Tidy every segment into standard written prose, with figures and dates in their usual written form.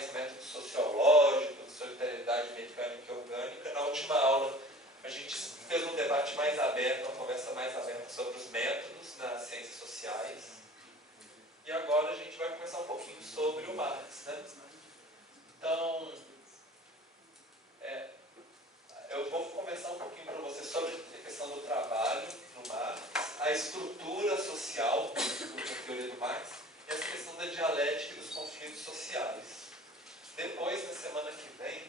sociais, métodos sociológicos, solidariedade mecânica e orgânica. Na última aula, a gente fez um debate mais aberto, uma conversa mais aberta sobre os métodos nas ciências sociais. E agora a gente vai conversar um pouquinho sobre o Marx, né? Então, eu vou conversar um pouquinho para você sobre a questão do trabalho no Marx, a estrutura social da teoria do Marx e essa questão da dialética e dos conflitos sociais. Depois, na semana que vem,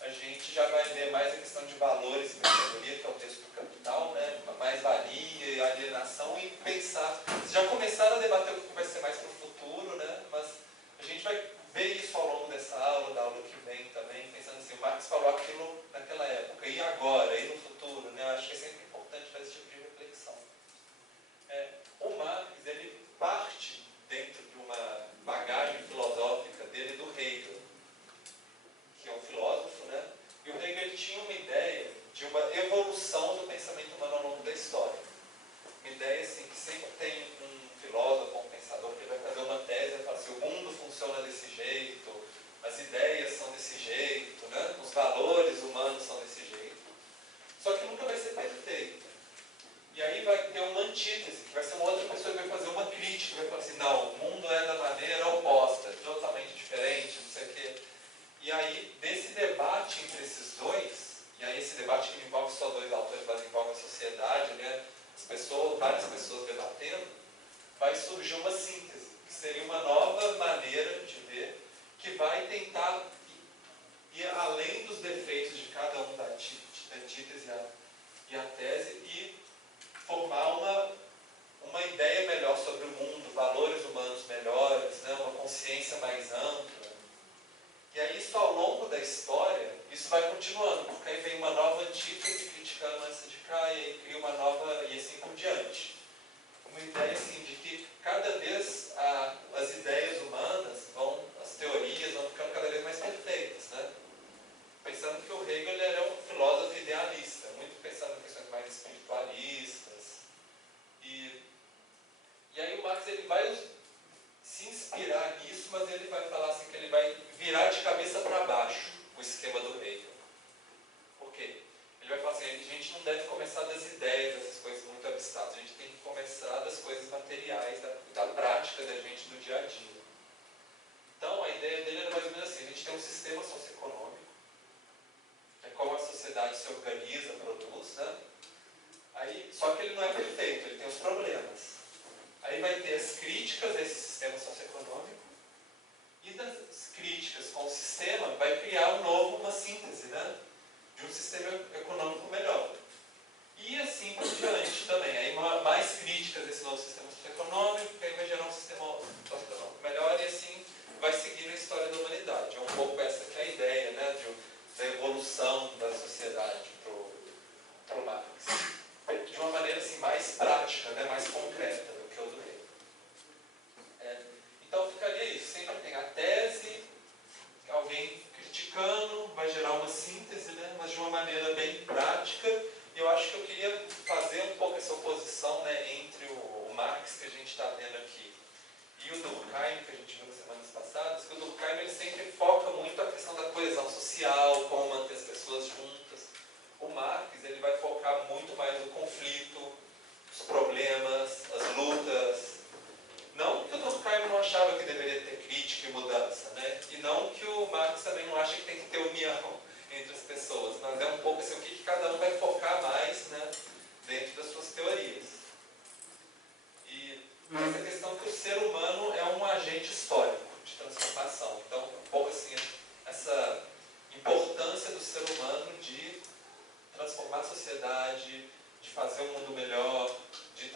a gente já vai ver mais a questão de valores e mercadoria, que é o texto do Capital, né? Mais-valia e alienação, e pensar. Vocês já começaram a debater o que vai ser mais para o futuro, né? Mas a gente vai ver isso ao longo dessa aula, da aula que vem também, pensando assim, o Marx falou aquilo naquela época, e agora, e no futuro, né? Eu acho que é sempre importante fazer esse tipo de reflexão. O Marx, ele parte dentro de uma bagagem filosófica dele do Hegel, que é um filósofo, né? E o Hegel ele tinha uma ideia de uma evolução do pensamento humano ao longo da história. Uma ideia assim, que sempre tem um filósofo, um pensador que vai fazer uma tese e fala assim, o mundo funciona desse jeito, as ideias são desse jeito, né? Os valores humanos são desse jeito. Só que nunca vai ser perfeito. E aí vai ter uma antítese, que vai ser uma outra pessoa que vai fazer uma crítica, vai falar assim, não, o mundo é da maneira oposta, totalmente diferente, não sei o quê. E aí, desse debate entre esses dois, e aí esse debate que não envolve só dois autores, mas envolve a sociedade, né? Várias pessoas debatendo, vai surgir uma síntese, que seria uma nova maneira de ver, que vai tentar ir além dos defeitos de cada um da antítese e a tese, e formar uma ideia melhor sobre o mundo, valores humanos melhores, né? Uma consciência mais ampla. E aí, isso ao longo da história, isso vai continuando, porque aí vem uma nova antítese criticando essa de cá, e aí cria uma nova, e assim por diante. Uma ideia assim, de que cada vez as ideias humanas as teorias vão ficando cada vez mais perfeitas, né? Pensando que o Hegel ele era um filósofo idealista, muito pensando em questões mais espiritualistas. E aí o Marx ele vai se inspirar nisso, mas ele vai falar assim que ele vai virar de cabeça para baixo o esquema do Hegel. Por quê? Ele vai falar assim, a gente não deve começar das ideias, dessas coisas muito abstratas, a gente tem que começar das coisas materiais, da prática da gente do dia a dia. Então a ideia dele era mais ou menos assim, a gente tem um sistema socioeconômico, é como a sociedade se organiza, produz, né? Só que ele não é perfeito, ele tem os problemas. Aí vai ter as críticas a esse sistema socioeconômico, e das críticas com o sistema vai criar uma síntese, né? De um sistema econômico melhor. E assim por diante também. Aí mais críticas desse novo sistema socioeconômico, que aí vai gerar um sistema socioeconômico melhor, e assim vai seguir a história da humanidade. É um pouco essa que é a ideia, né? Da evolução da sociedade para o Marx. De uma maneira assim, mais prática, né? Mais concreta do que o do Hegel. Então ficaria isso. Sempre tem a tese, alguém criticando, vai gerar uma síntese, né? Mas de uma maneira bem prática. E eu acho que eu queria fazer um pouco essa oposição, né? Entre o Marx, que a gente está vendo aqui, e o Durkheim, que a gente viu nas semanas passadas, que o Durkheim ele sempre foca muito a questão da coesão social, como manter as pessoas juntas. O Marx ele vai focar muito mais no conflito, os problemas, as lutas. Não que o Durkheim não achava que deveria ter crítica e mudança, né? E não que o Marx também não acha que tem que ter união entre as pessoas, mas é um pouco assim, o que cada um vai focar mais, né? Dentro das suas teorias. E essa questão que o ser humano é um agente histórico de transformação. Então, um pouco assim, essa importância do ser humano de transformar a sociedade, de fazer um mundo melhor, de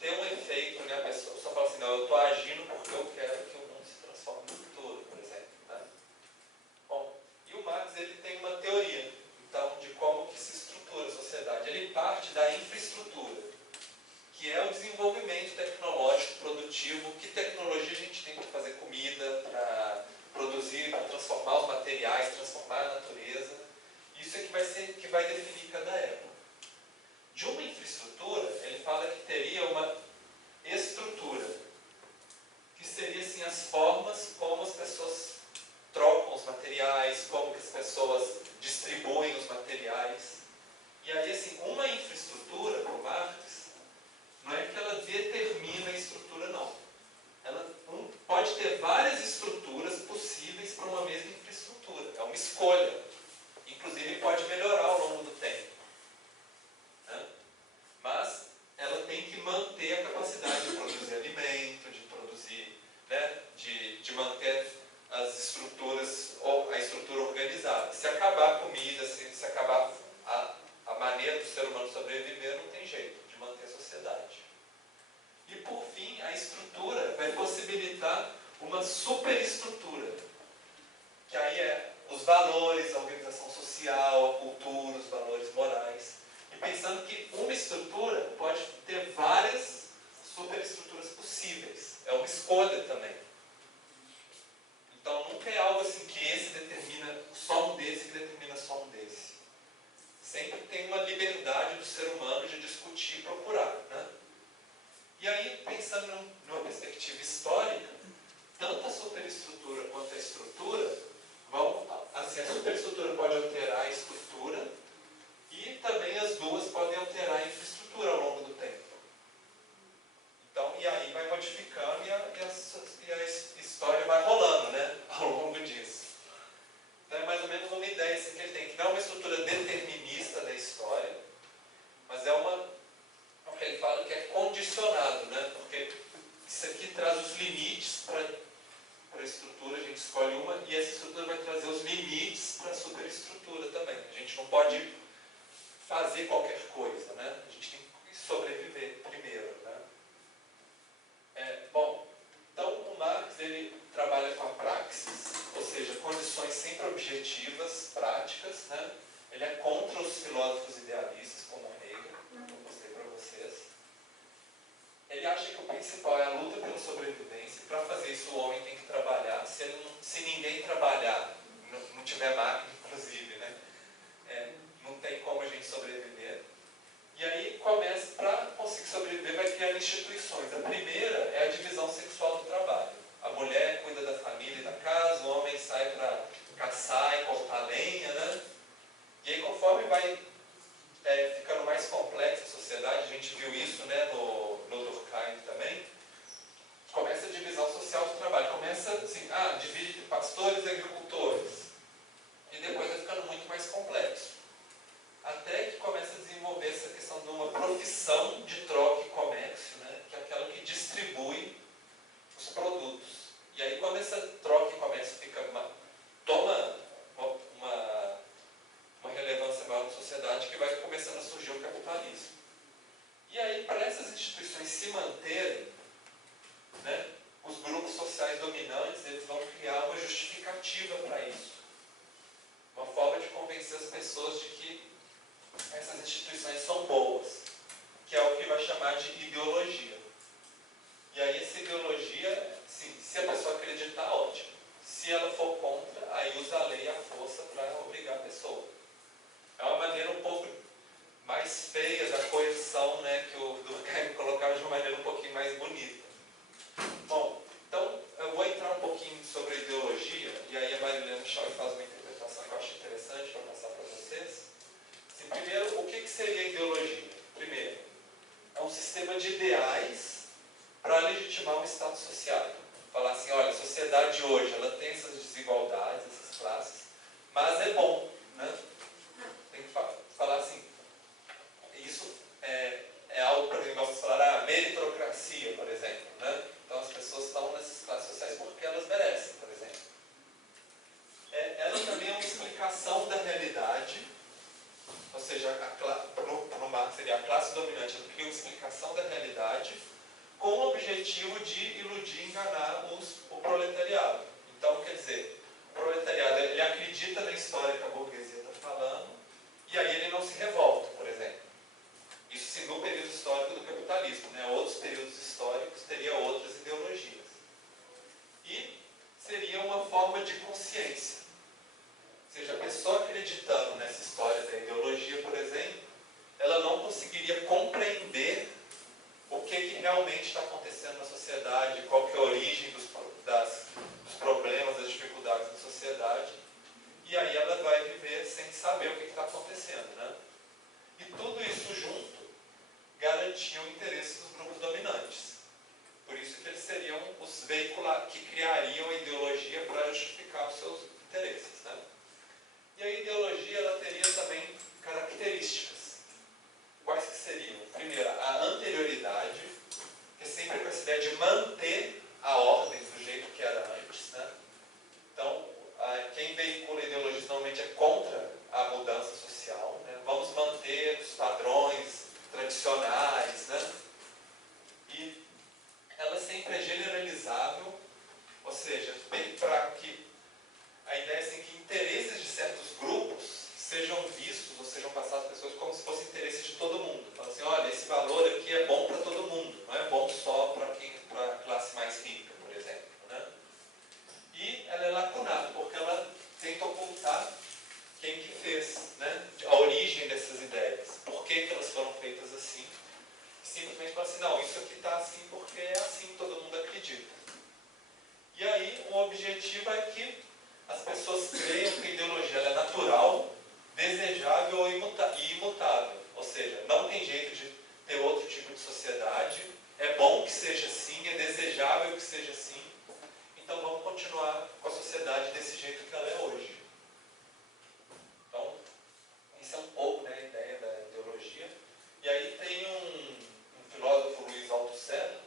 ter um efeito, né? A pessoa só fala assim, não, eu estou agindo porque eu quero que o mundo se transforme no futuro, por exemplo. Né? Bom, e o Marx ele tem uma teoria, então, de como que se estrutura a sociedade. Ele parte da infraestrutura, que é o desenvolvimento tecnológico, produtivo. Que tecnologia a gente tem para fazer comida, para produzir, para transformar os materiais, transformar a natureza. Isso é que vai definir cada época. De uma infraestrutura, ele fala que teria uma estrutura, que seria assim, as formas pessoas distribuem os materiais. E aí, assim, uma infraestrutura, para o Marx, não é que ela determina a estrutura, não. Ela pode ter várias estruturas possíveis para uma mesma infraestrutura. É uma escolha. Inclusive, pode melhorar ao longo do tempo. Né? Mas ela tem que manter a capacidade de produzir alimento, de produzir, né, de manter as estruturas, a estrutura organizada. Se acabar a comida, se acabar a maneira do ser humano sobreviver, não tem jeito de manter a sociedade. E por fim, a estrutura vai possibilitar uma superestrutura, que aí é os valores, a organização social, a cultura, os valores morais. E pensando que uma estrutura pode ter várias superestruturas possíveis. É uma escolha também. Então nunca é algo assim que esse determina só um desse, que determina só um desse. Sempre tem uma liberdade do ser humano de discutir e procurar, né? E aí, pensando numa perspectiva histórica, tanto a superestrutura quanto a estrutura assim, a superestrutura pode alterar a estrutura e também as duas podem alterar a infraestrutura ao longo do tempo. Então, e aí vai modificando e a história vai rolando, né, ao longo disso. Então é mais ou menos uma ideia assim, que ele tem, que não é uma estrutura determinista da história, mas é o que ele fala que é condicionado, né, porque isso aqui traz os limites para a estrutura, a gente escolhe uma, e essa estrutura vai trazer os limites para a superestrutura também. A gente não pode fazer qualquer coisa, né? A gente tem que sobreviver primeiro, né? Bom, então o Marx, ele trabalha com a praxis, ou seja, condições sempre objetivas, práticas, né? Ele é contra os filósofos idealistas, como Hegel, que eu mostrei para vocês. Ele acha que o principal é a luta pela sobrevivência. Para fazer isso, o homem tem que trabalhar. Se ninguém trabalhar, não tiver máquina, inclusive, né? Não tem como a gente sobreviver. E aí começa, para conseguir sobreviver, vai criando instituições. A primeira é a divisão sexual do trabalho. A mulher cuida da família e da casa, o homem sai para caçar e cortar lenha, né? E aí, conforme vai ficando mais complexa a sociedade, a gente viu isso, né, no Durkheim também, começa a divisão social do trabalho. Começa assim, divide entre pastores e agricultores. E depois vai ficando muito mais complexo. Até que começa a desenvolver essa questão de uma profissão de troca e comércio, né, que é aquela que distribui os produtos. E aí, quando essa troca e comércio toma uma relevância maior na sociedade, que vai começando a surgir o capitalismo. E aí, para essas instituições se manterem, né, os grupos sociais dominantes, eles vão criar uma justificativa para isso. Uma forma de convencer as pessoas de que essas instituições são boas, que é o que vai chamar de ideologia. E aí essa ideologia, sim, se a pessoa acreditar, ótimo. Se ela for contra, aí usa a lei e a força para obrigar a pessoa. É uma maneira um pouco mais feia da coerção, né, que o Durkheim colocava de uma maneira um pouquinho mais bonita. Bom, então eu vou entrar um pouquinho sobre a ideologia, e aí a Marilena Schau faz uma interpretação que eu acho interessante para passar para vocês. Assim, primeiro, o que seria ideologia? Primeiro, é um sistema de ideais para legitimar um estado social. Falar assim, olha, a sociedade de hoje, ela tem essas desigualdades, essas classes, mas é bom, né? Tem que falar assim, isso é algo, por exemplo, gosto de falar, meritocracia, por exemplo, né? Então as pessoas estão nessas classes sociais porque elas merecem, por exemplo. Ela também é uma explicação da realidade, ou seja, no Marx seria a classe dominante, ela cria uma explicação da realidade com o objetivo de iludir e enganar o proletariado. Então, quer dizer, o proletariado, ele acredita na história que a burguesia está falando, e aí ele não se revolta, por exemplo. Isso sim no período histórico do capitalismo, né? Outros períodos históricos teria outras ideologias. E seria uma forma de consciência. Ou seja, a pessoa acreditando nessa história da ideologia, por exemplo, ela não conseguiria compreender o que realmente está acontecendo na sociedade, qual que é a origem dos problemas, das dificuldades da sociedade. E aí ela vai que criariam a ideologia para justificar os seus interesses, né? E a ideologia ela teria também características. Quais que seriam? Primeiro, a anterioridade, que é sempre com essa ideia de manter a ordem do jeito que era antes, né? Então, quem veicula ideologias normalmente é contra a mudança social, né? Vamos manter os padrões tradicionais, né? E ela sempre é generalizável, ou seja, para que a ideia é assim, que interesses de certos grupos sejam vistos ou sejam passados às pessoas como se fosse interesse de todo mundo. Fala assim, olha, esse valor aqui é bom para todo mundo, não é bom só para a classe mais rica, por exemplo, né? E ela é lacunada, porque ela tenta ocultar quem que fez, né? A origem dessas ideias. Por que elas foram feitas assim? Simplesmente fala assim, não, isso aqui está assim porque é assim, todo mundo acredita. E aí o objetivo é que as pessoas creiam que a ideologia é natural, desejável e imutável. Ou seja, não tem jeito de ter outro tipo de sociedade, é bom que seja assim, é desejável que seja assim, então vamos continuar com a sociedade desse jeito que ela é hoje. Então, isso é um pouco, né, a ideia da ideologia. E aí tem um filósofo, Luiz Althusser,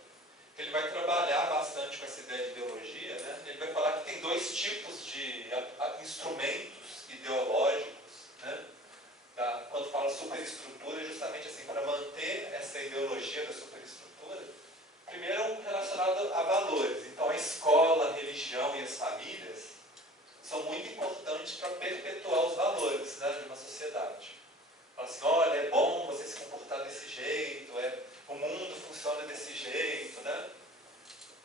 que ele vai trabalhar bastante com essa ideia de ideologia, né? Ele vai falar que tem dois tipos de instrumentos ideológicos, né? Quando fala superestrutura, é justamente assim, para manter essa ideologia da superestrutura. Primeiro, um relacionado a valores. Então, a escola, a religião e as famílias são muito importantes para perpetuar os valores, né, de uma sociedade. Fala assim, olha, é bom você se comportar desse jeito, o mundo funciona desse jeito, né?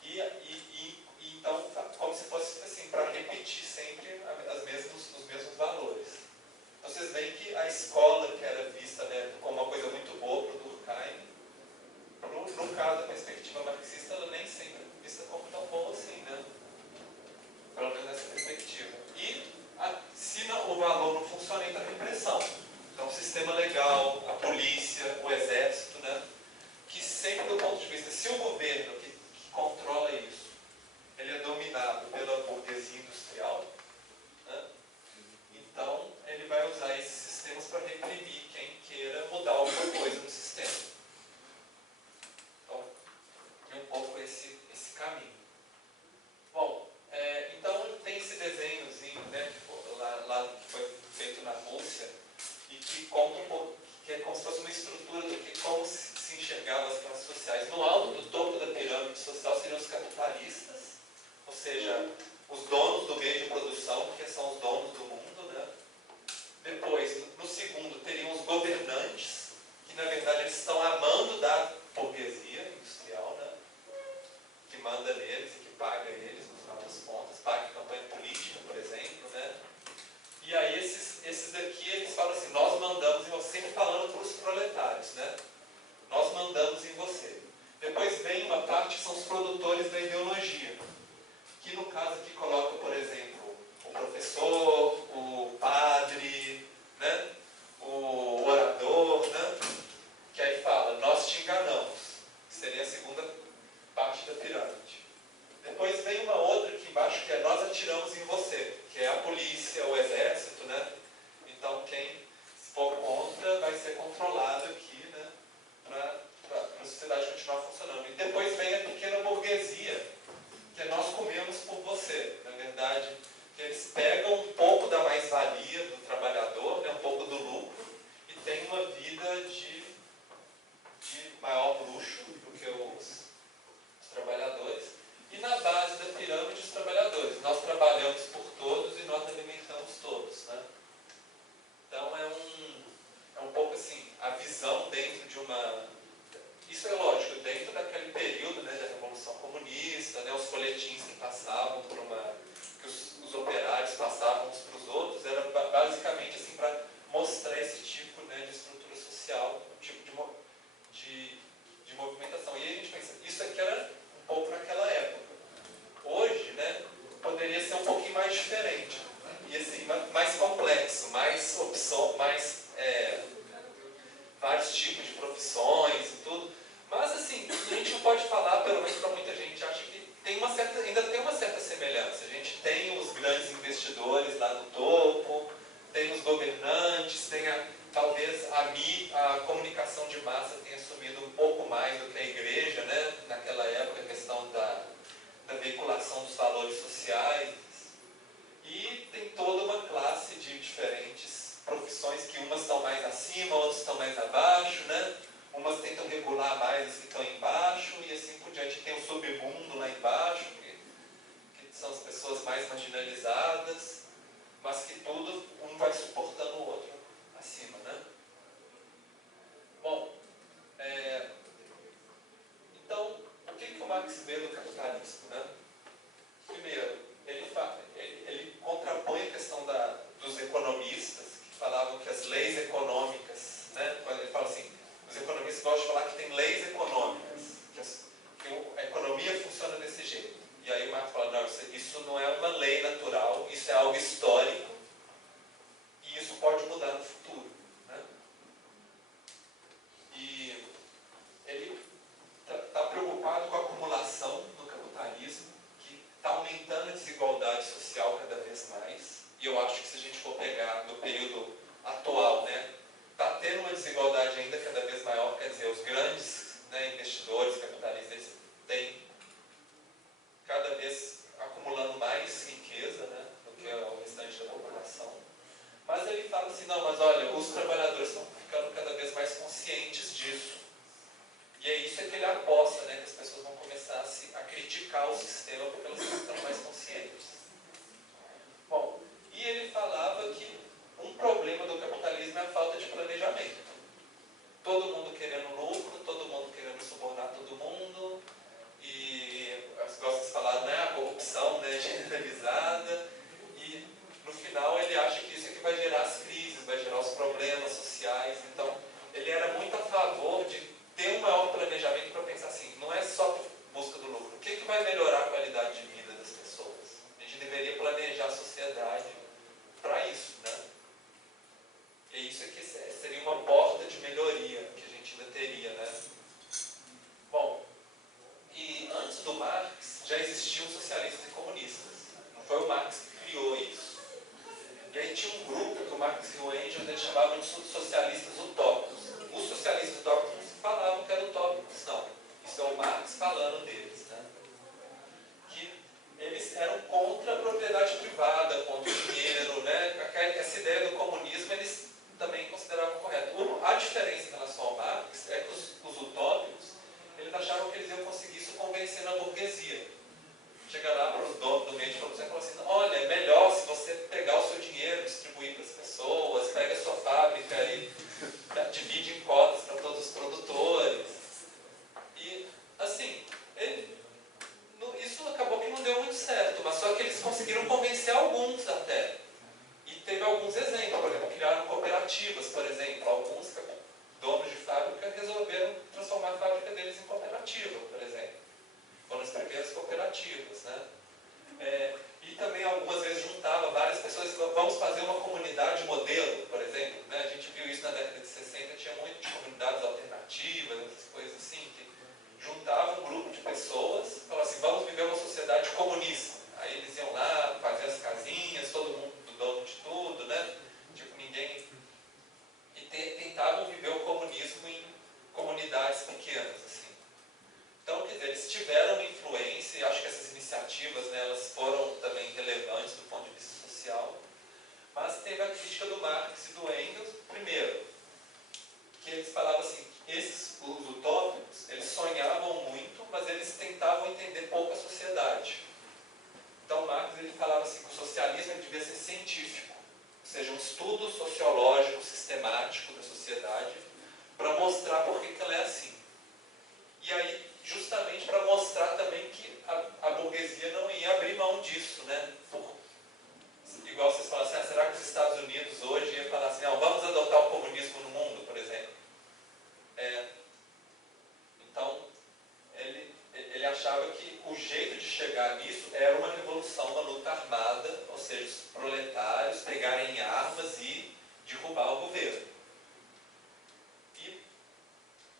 E então, como se fosse assim, para repetir sempre os mesmos valores. Então, vocês veem que a escola, que era vista, né, como uma coisa muito boa para o Durkheim, no caso da perspectiva marxista, ela nem sempre é vista como tão boa assim, né? Pelo menos nessa perspectiva. E se o valor não funciona, entra a repressão. Então, o sistema legal, a polícia, o exército, né? Que sempre, do ponto de vista, se o governo que controla isso, ele é dominado pela burguesia industrial, né? Então ele vai usar esses sistemas para reprimir quem queira mudar alguma coisa no sistema. Então, é um pouco esse caminho. Bom, então tem esse desenhozinho, né, lá que foi feito na Rússia, e que conta um pouco, que é como se fosse uma estrutura do que como se enxergava as classes sociais. No alto, do topo da pirâmide social, seriam os capitalistas, ou seja, os donos do meio de produção, porque são os donos do mundo, né? Depois, no segundo, teriam os governantes, que na verdade eles estão a mando da burguesia industrial, né? Que manda neles e que paga eles, no final das contas, paga a campanha política, por exemplo, né? E aí esses daqui, eles falam assim, nós mandamos em você, sempre falando para os proletários, né? Nós mandamos em você. Depois vem uma parte que são os produtores da ideologia, que no caso aqui coloca, por exemplo, o professor, o padre, né? O orador, né? Que aí fala, nós te enganamos, que seria a segunda parte da pirâmide. Depois vem uma outra aqui embaixo, que é nós atiramos em você, que é a polícia, o exército, né? Então quem se for contra vai ser controlado aqui, né? Para a sociedade continuar funcionando. E depois vem a pequena burguesia, que é nós comemos por você. Na verdade, que eles pegam um pouco da mais-valia do trabalhador, né? Um pouco do lucro, e tem uma vida de maior luxo do que os trabalhadores. E na base da pirâmide, os trabalhadores. Nós trabalhamos por todos e nós alimentamos todos, né? Então é um pouco assim, a visão dentro de uma... Isso é lógico, dentro daquele período, né, da Revolução Comunista, né, os folhetins que passavam por que os operários passavam uns para os outros, era basicamente assim, para mostrar esse tipo, né, de estrutura social, um tipo de movimentação. E aí a gente pensa, isso aqui era um pouco naquela época. Hoje, né, poderia ser um pouquinho mais diferente. E assim, mais complexo, mais opção, mais vários tipos de profissões e tudo. Mas assim, a gente não pode falar, pelo menos para muita gente, acha que tem uma certa ainda tem uma certa semelhança. A gente tem os grandes investidores lá no topo, tem os governantes, tem talvez a comunicação de massa tenha assumido um pouco mais do que a igreja, né? Naquela época, a questão da veiculação dos valores sociais. E tem toda uma classe de diferentes profissões que umas estão mais acima, outras estão mais abaixo, né? Umas tentam regular mais as que estão embaixo e assim por diante. Tem o submundo lá embaixo, que são as pessoas mais marginalizadas, mas que tudo, um vai suportando o outro acima, né? Bom, então, o que o Marx vê do capitalismo, né? Primeiro, ele contrapõe a questão dos economistas, que falavam que as leis econômicas, né? Quando ele fala assim, os economistas gostam de falar que tem leis econômicas, que a economia funciona desse jeito. E aí o Marx fala, não, isso não é uma lei natural, isso é algo histórico, e isso pode mudar no futuro, né? E ele está preocupado com a acumulação do capitalismo, que está aumentando a desigualdade social cada vez mais. E eu acho que se a gente for pegar no período atual, né, está tendo uma desigualdade ainda cada vez maior, quer dizer, os grandes, né, investidores capitalistas, eles têm cada vez acumulando mais riqueza, né, do que o restante da população. Mas ele fala assim, não, mas olha, os trabalhadores estão ficando cada vez mais conscientes disso. E é isso que ele aposta, né, que as pessoas vão começar a criticar o sistema porque elas estão mais conscientes. Bom, e ele falava que um problema do capitalismo é a falta de planejamento. Todo mundo querendo lucro, todo mundo querendo subornar todo mundo, e as gostas de falar, né, a corrupção, né, generalizada, e no final ele acha que isso é que vai gerar as crises, vai gerar os problemas sociais. Então ele era muito a favor de ter um maior planejamento para pensar assim, não é só busca do lucro, o que vai melhorar a qualidade de vida das pessoas? A gente deveria planejar a sociedade para isso, né? E isso aqui seria uma porta de melhoria que a gente ainda teria, né? Bom, e antes do Marx já existiam socialistas e comunistas. Não foi o Marx que criou isso. E aí tinha um grupo que o Marx e o Engels eles chamavam de socialistas utópicos. Os socialistas utópicos falavam que eram utópicos, não. Isso é o Marx falando deles, né? Que eles eram contra a propriedade privada, contra o dinheiro, né? Essa ideia do comunismo eles também consideravam correta. A diferença em relação ao Marx é que os utópicos eles achavam que eles iam conseguir isso convencendo a burguesia. Chega lá para os donos do meio de produção e fala assim, olha, é melhor se você pegar o seu dinheiro, distribuir para as pessoas, pega a sua fábrica e divide em cotas para todos os produtores. E, assim, isso acabou que não deu muito certo, mas só que eles conseguiram convencer alguns até. E teve alguns exemplos, por exemplo, criaram cooperativas, por exemplo, alguns donos de fábrica resolveram transformar a fábrica deles em cooperativa, por exemplo. Foram as primeiras cooperativas, né? E também algumas vezes juntava várias pessoas, vamos fazer uma comunidade modelo, por exemplo, né? A gente viu isso na década de 60, tinha muito de comunidades alternativas, essas coisas assim, que juntavam um grupo de pessoas, falavam assim, vamos viver uma sociedade comunista. Aí eles iam lá, faziam as casinhas, todo mundo dono de tudo, né? Tipo, ninguém... E tentavam viver o comunismo em comunidades pequenas, assim. Então, quer dizer, eles tiveram uma influência, e acho que essas iniciativas, né, elas foram também relevantes do ponto de vista social, mas teve a crítica do Marx e do Engels, primeiro, que eles falavam assim, os utópicos, eles sonhavam muito, mas eles tentavam entender pouco a sociedade. Então, Marx ele falava assim, que o socialismo ele devia ser científico, ou seja, um estudo sociológico, sistemático da sociedade, para mostrar por que ela é assim. E aí, justamente para mostrar também que a burguesia não ia abrir mão disso, né? Igual vocês falam assim, será que os Estados Unidos hoje ia falar assim, vamos adotar o comunismo no mundo, por exemplo? Então, ele achava que o jeito de chegar nisso era uma revolução, uma luta armada, ou seja, os proletários pegarem armas e derrubar o governo.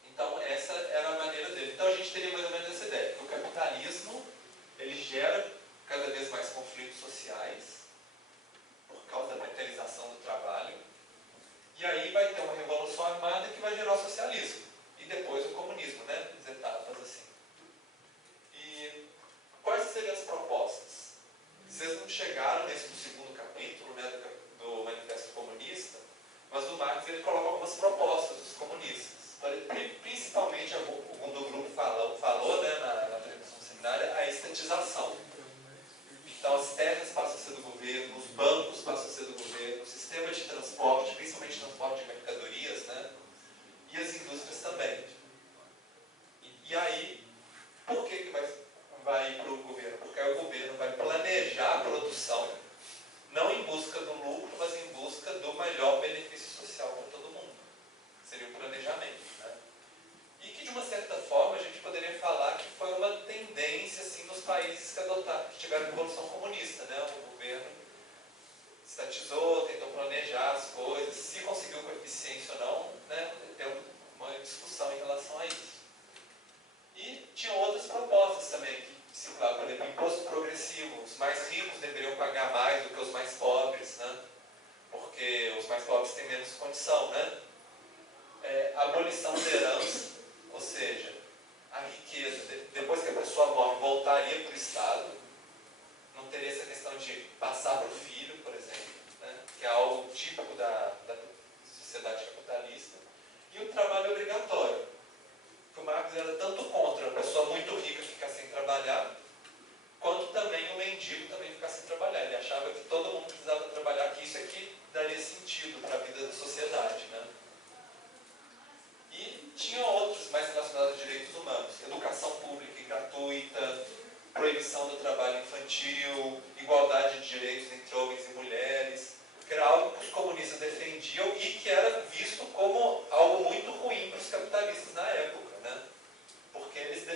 Então, essa era a maneira dele. Então, a gente teria mais ou menos essa ideia, que o capitalismo, ele gera conflitos sociais, por causa da precarização do trabalho. E aí vai ter uma revolução armada que vai gerar o socialismo. E depois o comunismo, né? As etapas assim. E quais seriam as propostas? Vocês não chegaram nesse segundo capítulo, né, do Manifesto Comunista, mas o Marx ele coloca algumas propostas dos comunistas. Principalmente, algum do grupo falou né, na apresentação do seminário, a estatização. Então, as terras passam a ser do governo, os bancos passam a ser do governo, o sistema de transporte, principalmente transporte de mercadorias, né, e as indústrias também. E aí, por que vai para o governo? Porque aí o governo vai planejar a produção, não em busca do lucro, mas em busca do melhor benefício social para todo mundo. Seria o planejamento, né? E que, de uma certa forma, a gente poderia falar que foi uma tendência assim, dos países que tiveram a Revolução Comunista, né? O governo estatizou, tentou planejar as coisas, se conseguiu com eficiência ou não, né? Tem uma discussão em relação a isso. E tinha outras propostas também que circulavam, por exemplo, imposto progressivo. Os mais ricos deveriam pagar mais do que os mais pobres, né? Porque os mais pobres têm menos condição, né? Abolição da herança, ou seja, a riqueza, depois que a pessoa morre, voltaria para o Estado. Não teria essa questão de passar para o filho, por exemplo, né? Que é algo típico da sociedade capitalista. E o trabalho obrigatório. Que o Marx era tanto contra a pessoa muito rica ficar sem trabalhar, quanto também o mendigo também ficar sem trabalhar. Ele achava que todo mundo precisava trabalhar, que isso é que daria sentido para a vida da sociedade, né? E tinha outros mais relacionados a direitos humanos. Educação pública e gratuita, proibição do trabalho infantil, igualdade de direitos entre homens e mulheres, que era algo que os comunistas defendiam e que era visto como algo muito ruim para os capitalistas na época, né? Porque eles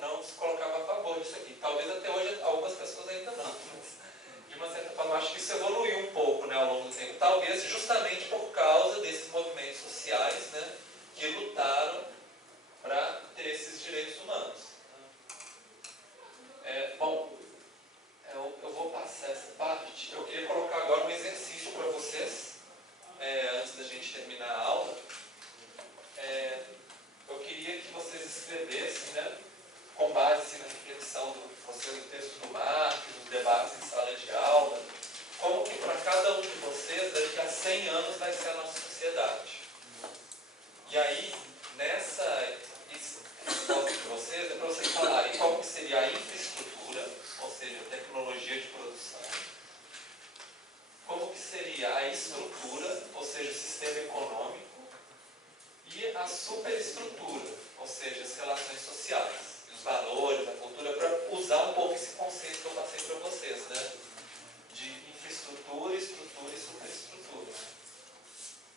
não se colocavam a favor disso aqui. Talvez até hoje algumas pessoas ainda não, mas de uma certa forma eu acho que isso evoluiu um pouco, né, ao longo do tempo. Talvez justamente por causa desses movimentos sociais, né, que lutaram para ter esses direitos humanos. Bom, eu vou passar essa parte. Eu queria colocar agora um exercício para vocês, antes da gente terminar a aula. Eu queria que vocês escrevessem, né, com base na reflexão de vocês do texto do Marx, dos debates em sala de aula, como que para cada um de vocês, daqui a 100 anos, vai ser a nossa sociedade. E aí, nessa resposta de vocês, é para vocês falarem qual que seria a infraestrutura, ou seja, a tecnologia de produção, como que seria a estrutura, ou seja, o sistema econômico, e a superestrutura, ou seja, as relações sociais, os valores, a cultura, para usar um pouco esse conceito que eu passei para vocês, né? De infraestrutura, estrutura e superestrutura.